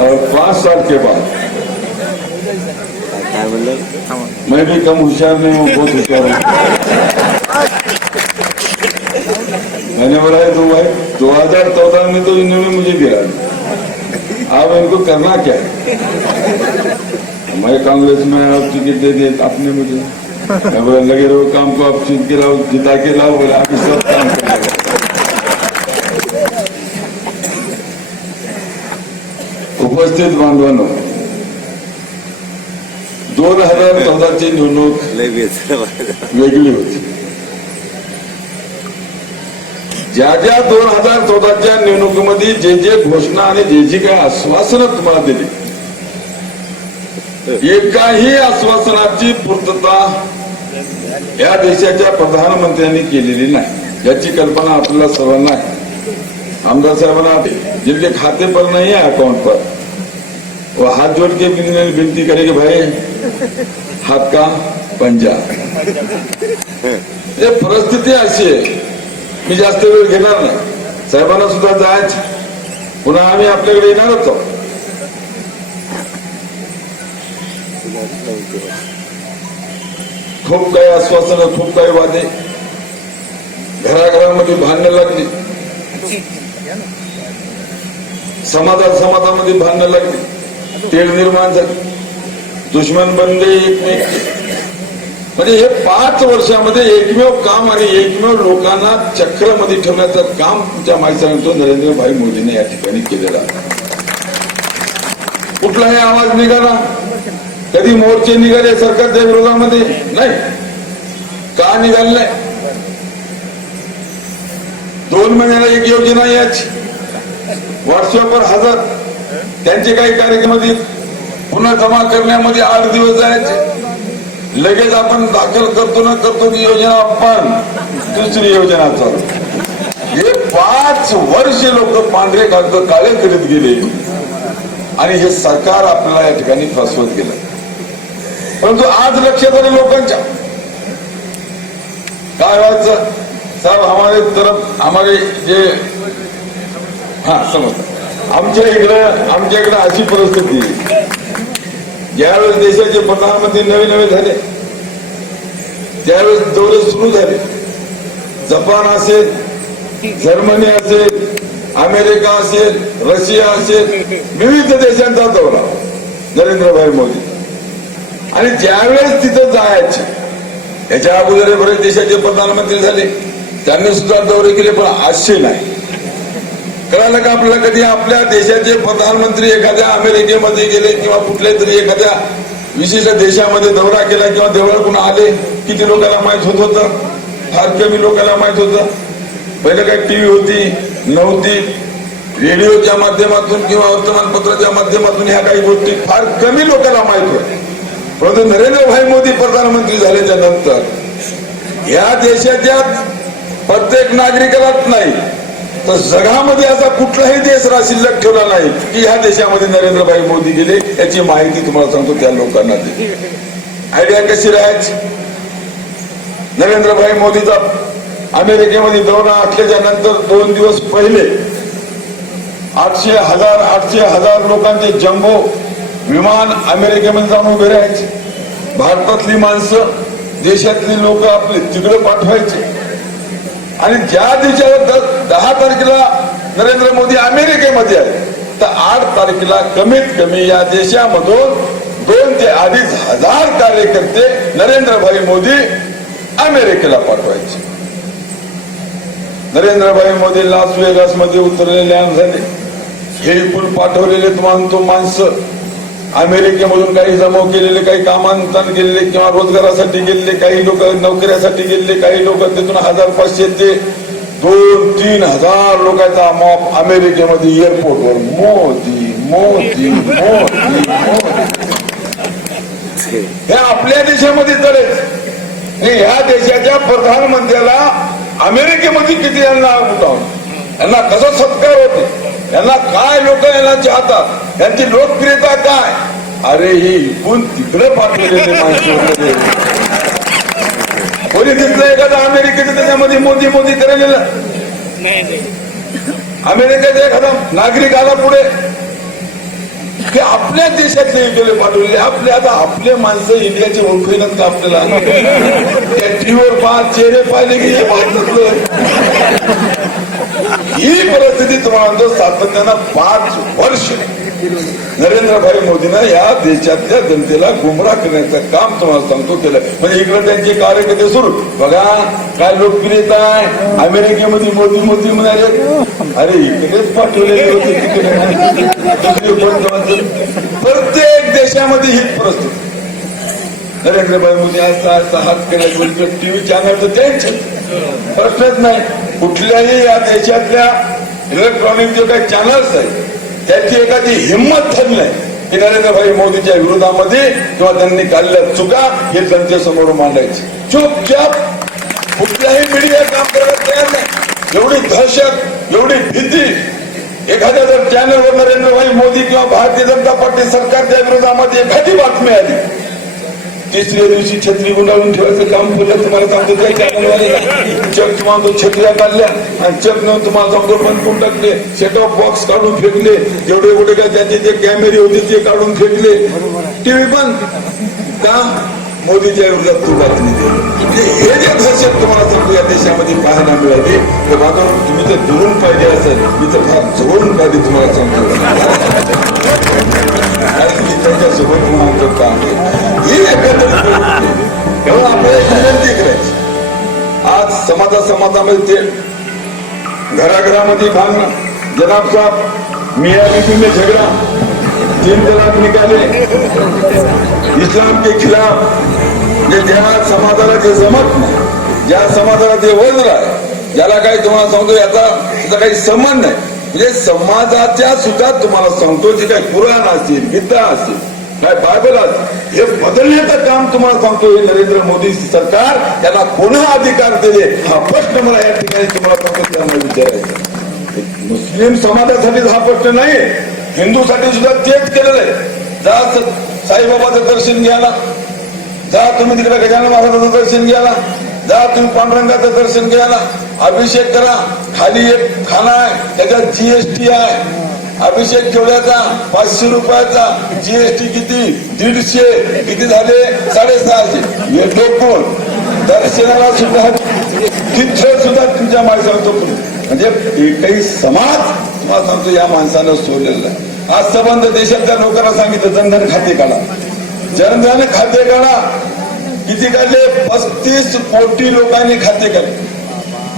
और पाँच साल के बाद। मैं भी कम होशियार नहीं हूँ, बहुत होशियार हूँ। मैंने बोला है तो भाई, दो हज़ार चौदह में तो इन्होंने मुझे गिरा अब इनको करना क्या है? मैं कांग्रेस में, आप टिकट दे दिए, आपने मुझे बोला लगे रहो काम को आप जीत के लाओ जिता के लाओ बोले आप सब काम करेंगे उपस्थित बांधवांनो दोन हजार चौदाची निवडणूक वेगळी होती. ज्या ज्या दोन हजार चौदाच्या निवडणुकीमध्ये जे जे घोषणा आणि जे जी काही आश्वासनं तुम्हाला दिली एकाही आश्वासनाची पूर्तता या देशाच्या प्रधानमंत्र्यांनी केलेली नाही याची कल्पना आपल्याला सर्वांना आहे. आमदार साहबांना जिनके खाते पर नहीं है अकाउंट पर वो हाथ जोड़ के विनती करे की भाई हात का पंजा? हे परिस्थिती अशी आहे. मी जास्त वेळ घेणार नाही. साहेबांना सुद्धा जायचं. पुन्हा आम्ही आपल्याकडे येणारच आहोत खूप काही आश्वासनं खूप काही वादे. घराघरामध्ये भांडणं लागली. समाजात समाजामध्ये भांडणं लागली. तेढ निर्माण झाली. दुश्मन बनले एकमेक. म्हणजे हे पाच वर्षामध्ये एकमेव काम आणि एकमेव लोकांना चक्रामध्ये ठेवण्याचं काम तुमच्या माहिती सांगतो नरेंद्रभाई मोदींनी या ठिकाणी केलेलं आहे. कुठलाही आवाज निघाला. कधी मोर्चे निघाले सरकारच्या विरोधामध्ये? नाही. का निघाले नाही? दोन महिन्याला एक योजना याची व्हॉट्सअपवर हजर. त्यांचे काही कार्यक्रमामध्ये पुन्हा जमा करण्यामध्ये आठ दिवस जायचे. लगेच आपण दाखल करतो ना करतो की योजना आपण दुसरी योजना चालू. हे पाच वर्ष लोक पांढरे कागद काळे करीत गेले. आणि हे सरकार आपल्याला या ठिकाणी फसवत गेलं. परंतु आज लक्ष झालं लोकांच्या. काय व्हायचं? साहेब हमारे तरफ हमारे जे हा समज आमच्या इकडं आमच्या इकडं अशी परिस्थिती. ज्यावेळेस देशाचे प्रधानमंत्री नवे नवे झाले त्यावेळेस दौरे सुरू झाले. जपान असेल जर्मनी असेल अमेरिका असेल रशिया असेल विविध देशांचा दौरा. नरेंद्रभाई मोदी. आणि ज्यावेळेस तिथं जायचे याच्या अगोदर बरेच देशाचे प्रधानमंत्री झाले. त्यांनी सुद्धा दौरे केले पण असे नाही. कळालं का आपल्याला कधी आपल्या देशाचे प्रधानमंत्री एखाद्या अमेरिकेमध्ये गेले किंवा कुठल्या तरी एखाद्या विशिष्ट देशामध्ये दौरा केला किंवा देवळाकडून आले? किती लोकांना माहीत होत होतं? फार कमी लोकांना माहीत होतं. पहिलं काय टीव्ही होती नव्हती. रेडिओच्या माध्यमातून किंवा वर्तमानपत्राच्या माध्यमातून ह्या काही गोष्टी फार कमी लोकांना माहीत होत्या. परंतु नरेंद्रभाई मोदी प्रधानमंत्री झाल्याच्यानंतर या देशाच्या प्रत्येक नागरिकालाच नाही तर जगामध्ये असा कुठलाही देश रा शिल्लक ठेवला नाही की ह्या देशामध्ये नरेंद्रभाई मोदी गेले याची माहिती तुम्हाला सांगतो त्या लोकांना दिली आयडिया कशी राहायची? नरेंद्रभाई मोदीचा अमेरिकेमध्ये दौरा असल्याच्या नंतर दोन दिवस पहिले आठशे हजार आठशे हजार लोकांचे जम्बो विमान अमेरिकेमध्ये जाऊन उभे राहायचे. भारतातली माणसं देशातली लोक आपले तिकडे पाठवायचे. आणि ज्या देशावर दहा तारखेला नरेंद्र मोदी अमेरिकेमध्ये आहे तर आठ तारखेला कमीत कमी या देशामधून दोन ते अडीच हजार कार्यकर्ते नरेंद्रभाई मोदी अमेरिकेला पाठवायचे. नरेंद्रभाई मोदी लास वेगासमध्ये उतरलेले झाले. हे इकडून पाठवलेले मानतो माणसं. अमेरिकेमधून काही जमाव केलेले काही कामांतरण गेलेले किंवा रोजगारासाठी गेलेले काही लोक नोकऱ्यासाठी गेलेले काही लोक तिथून हजार पाचशे ते दोन तीन हजार लोकांचा मॉप अमेरिकेमध्ये एअरपोर्टवर मोदी मोदी मोदी मोदी. हे आपल्या देशामध्ये तळेच ह्या देशाच्या प्रधानमंत्र्याला अमेरिकेमध्ये किती यांना उठावून यांना कसा सत्कार होते? यांना काय लोक यांना चाहतात? यांची लोकप्रियता काय? अरे ही इकून तिकडे पाठवलेले माणसं. कधी दिसलं एखादा अमेरिकेचं त्याच्यामध्ये मोदी मोदी करायला अमेरिकेचा एखादा नागरिक आला पुढे. की आपल्या देशातले इंडियाला पाठवले आपले आता आपले माणसं इंडियाचे ओळखीनच का आपल्याला? त्या टीव्हीवर पाच चेहरे पाहिले की हे नसलं ही परिस्थिती तुम्हाला सातत्यानं पाच वर्ष. नरेंद्रभाई मोदीनं या देशातल्या जनतेला गुमराह करण्याचं काम तुम्हाला सांगतो केलं. म्हणजे इकडे त्यांचे कार्यकर्ते सुरू. बघा काय लोकप्रियता आहे. अमेरिकेमध्ये मोदी मोदी म्हणाले अरे इकडेच पाठवलेले होते तिकडे. म्हणजे प्रत्येक देशामध्ये ही परिस्थिती. नरेंद्रभाई मोदी असा सहा हात केला टीव्ही चॅनल तर त्यांचे. प्रश्नच नाही कुठल्याही या देशातल्या इलेक्ट्रॉनिक जे काही चॅनल्स आहेत त्याची एखादी हिंमत ठरली नाही. की नरेंद्रभाई मोदीच्या विरोधामध्ये किंवा त्यांनी काढल्या चुका हे जनतेसमोर मांडायची. चुपचाप कुठल्याही मीडिया काम करायला तयार नाही. एवढी दहशत एवढी भीती. एखाद्या जर चॅनलवर नरेंद्रभाई मोदी किंवा भारतीय जनता पार्टी सरकारच्या विरोधामध्ये एखादी बातमी आली तिसऱ्या दिवशी छत्री गुंडाळून ठेवायचं काम केलं तुम्हाला सांगतो त्या कारण चक तुम्हाला छत्र्या काढल्या आणि चक नेऊन तुम्हाला सांगतो बंद करून टाकले. सेट ऑफ बॉक्स काढून फेकले. जेवढे कुठे काय त्याचे जे कॅमेरे होते ते काढून फेकले. टीव्ही पण का? मोदीच्या विरोधात तू बातमी दे. हे जे दहशत तुम्हाला सांगतो या देशामध्ये पाहायला मिळाली तर माझं तुम्ही तर दुरून पाहिजे असेल मी तर फार जवळून पाहिजे तुम्हाला सांगतो. कारण की त्यांच्यासोबत तुम्हाला काम आहे ही एकत्र तेव्हा आपल्याला विनंती करायची आज समाजा समाजामध्ये ते घराघरामध्ये भांडणं जनाब साहेब मियाँ बीबी में झगड़ा तीन तलाक निकाले इस्लाम के खिलाफ जे ज्या समाजाला जे जमत नाही ज्या समाजाला जे वज्र आहे ज्याला काही तुम्हाला सांगतो याचा त्याचा काही संबंध नाही. म्हणजे समाजाच्या सुद्धा तुम्हाला सांगतो जे काही पुराण असेल गीता असेल काय बायबल असेल हे बदलण्याचं काम तुम्हाला सांगतो हे नरेंद्र मोदी सरकार त्याला कोणा अधिकार दिले. हा प्रश्न मला या ठिकाणी तुम्हाला सांगतो त्यांना विचारायचा मुस्लिम समाजासाठीच हा प्रश्न नाही हिंदूसाठी सुद्धा तेच केलेलं आहे. जा साईबाबाचं दर्शन घ्यायला जा तुम्ही तिकडे गजानन महाराजाचं दर्शन घ्यायला जा तुम्ही पांडुरंगाचं दर्शन घ्यायला अभिषेक करा. खाली एक खाना आहे त्याच्यात जीएसटी आहे. अभिषेक जेवढ्याचा पाचशे रुपयाचा. जीएसटी किती? दीडशे. किती झाले? साडेसहाशे. हे टोकून दर्शनाला सुद्धा तिथे सुद्धा तुमच्या माय सांगतो म्हणजे एकही समाज तुम्हाला सांगतो या माणसानं सोडलेला आहे आज संबंध देशातल्या लोकांना सांगितलं जनधन खाते काढा. जनधन खाते काढा. किती काढले? पस्तीस कोटी लोकांनी खाते काढले.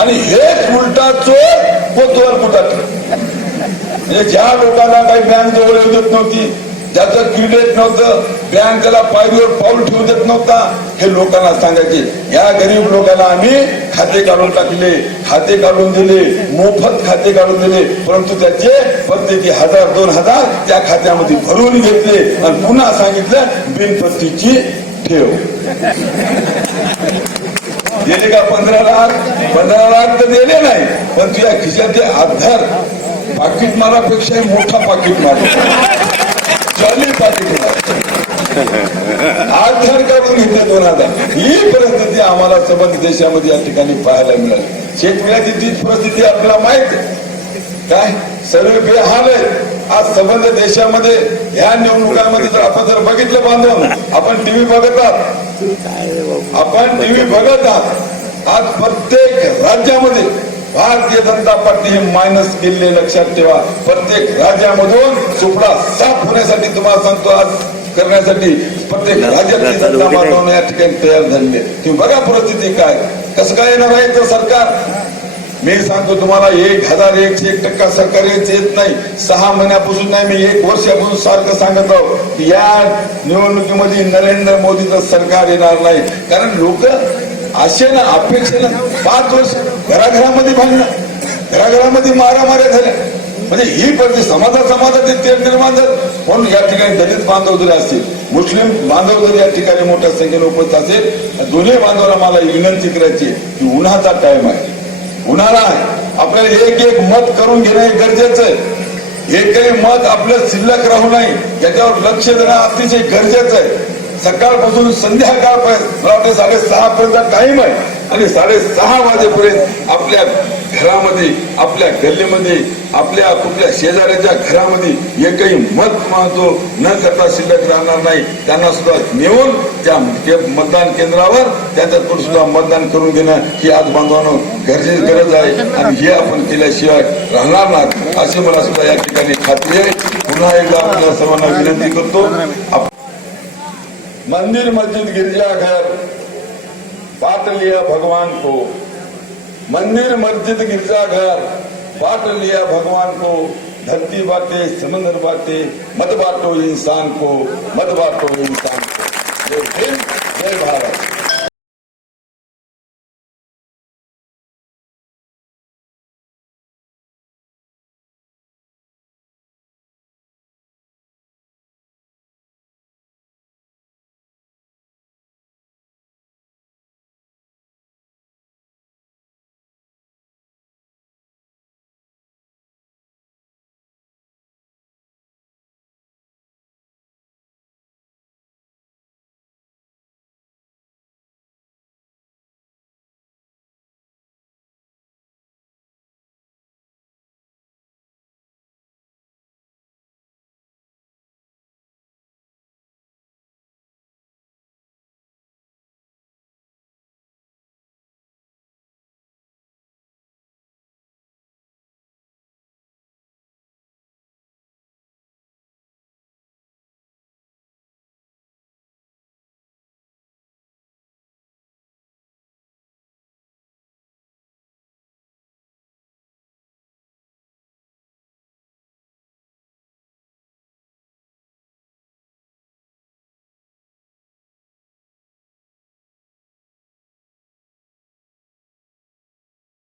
आणि हेच उलटा चोर कोतवर कुठं? म्हणजे ज्या लोकांना काही बँक जवळ येऊ देत नव्हती ज्याचं क्रेडिट नव्हतं बँक त्याला पायरीवर पाऊल ठेवू देत नव्हता हे लोकांना सांगायचे या गरीब लोकांना आम्ही खाते काढून टाकले खाते काढून दिले मोफत खाते काढून दिले परंतु त्याचे प्रत्येकी हजार दोन हजार त्या खात्यामध्ये भरून घेतले आणि पुन्हा सांगितलं बिनपत्तीची ठेव. दिले का पंधरा लाख? पंधरा लाख तर दिले नाही. पण तुझ्या खिशात ते आधार पाकिट मारापेक्षा मोठा पाकिट मार. चाली पाकिट मार. आधार काढून घेतले दोन हजार. ही परिस्थिती आम्हाला सबंध देशामध्ये या ठिकाणी पाहायला मिळाली. शेतकऱ्याची तीच परिस्थिती आपल्याला माहीत काय? सर्व बेहाल आहे आज संबंध देशामध्ये ह्या निवडणुकांमध्ये जर आपण जर बघितलं बांधव आपण टीव्ही बघत आहात आपण टीव्ही बघत आहात. आज प्रत्येक राज्यामध्ये भारतीय जनता पार्टी हे मायनस केलेले लक्षात ठेवा. प्रत्येक राज्यामधून सुपडा साफ होण्यासाठी तुम्हाला सांगतो आज करण्यासाठी प्रत्येक राज्यातली जनता या ठिकाणी तयार झालेली आहे. तुम्ही बघा परिस्थिती काय कसं काय येणार आहे तर सरकार? मी सांगतो तुम्हाला एक हजार एकशे एक टक्का सरकार येत नाही. सहा महिन्यापासून नाही मी एक वर्षापासून सारखं सांगत आहो की या निवडणुकीमध्ये नरेंद्र मोदीचं सरकार येणार नाही. कारण लोक आशेनं अपेक्षेनं पाच वर्ष घराघरामध्ये भांडणं घराघरामध्ये मारामाऱ्या झाल्या. म्हणजे ही परिस्थिती समाजा समाजात ते निर्माण झालं. म्हणून या ठिकाणी दलित बांधव जरी असतील मुस्लिम बांधव जरी या ठिकाणी मोठ्या संख्येने उपस्थित असेल दोन्ही बांधवांना मला विनंती करायची की उन्हाचा टाइम आहे. उन्हाळा आहे. आपल्याला एक एक मत करून घेणं हे गरजेचं आहे. एकही मत आपलं शिल्लक राहू नये याच्यावर लक्ष देणं अतिशय गरजेचं आहे. सकाळपासून संध्याकाळपर्यंत मला वाटतं साडेसहा पर्यंत टाइम आहे. आणि साडेसहा वाजेपर्यंत आपल्या घरामध्ये आपल्या गल्लीमध्ये आपल्या कुठल्या शेजाऱ्याच्या घरामध्ये एकही मत मानतो न करता शिल्लक राहणार नाही. त्यांना सुद्धा नेऊन त्या मतदान केंद्रावर त्याच्यातून सुद्धा मतदान करून घेणं ही आज बांधवानं गरजेची गरज आहे. आणि हे आपण केल्याशिवाय राहणार नाही. अशी मला सुद्धा या ठिकाणी खात्री आहे. पुन्हा एकदा आपल्या सर्वांना विनंती करतो. मंदिर मस्जिद गिरजाघर बांट लिया भगवान को मंदिर मस्जिद गिरजाघर बांट लिया भगवान को धरती बाटे समंदर बाटे मत बांटो इंसान को मत बांटो इंसान को। जय हिंद जय भारत।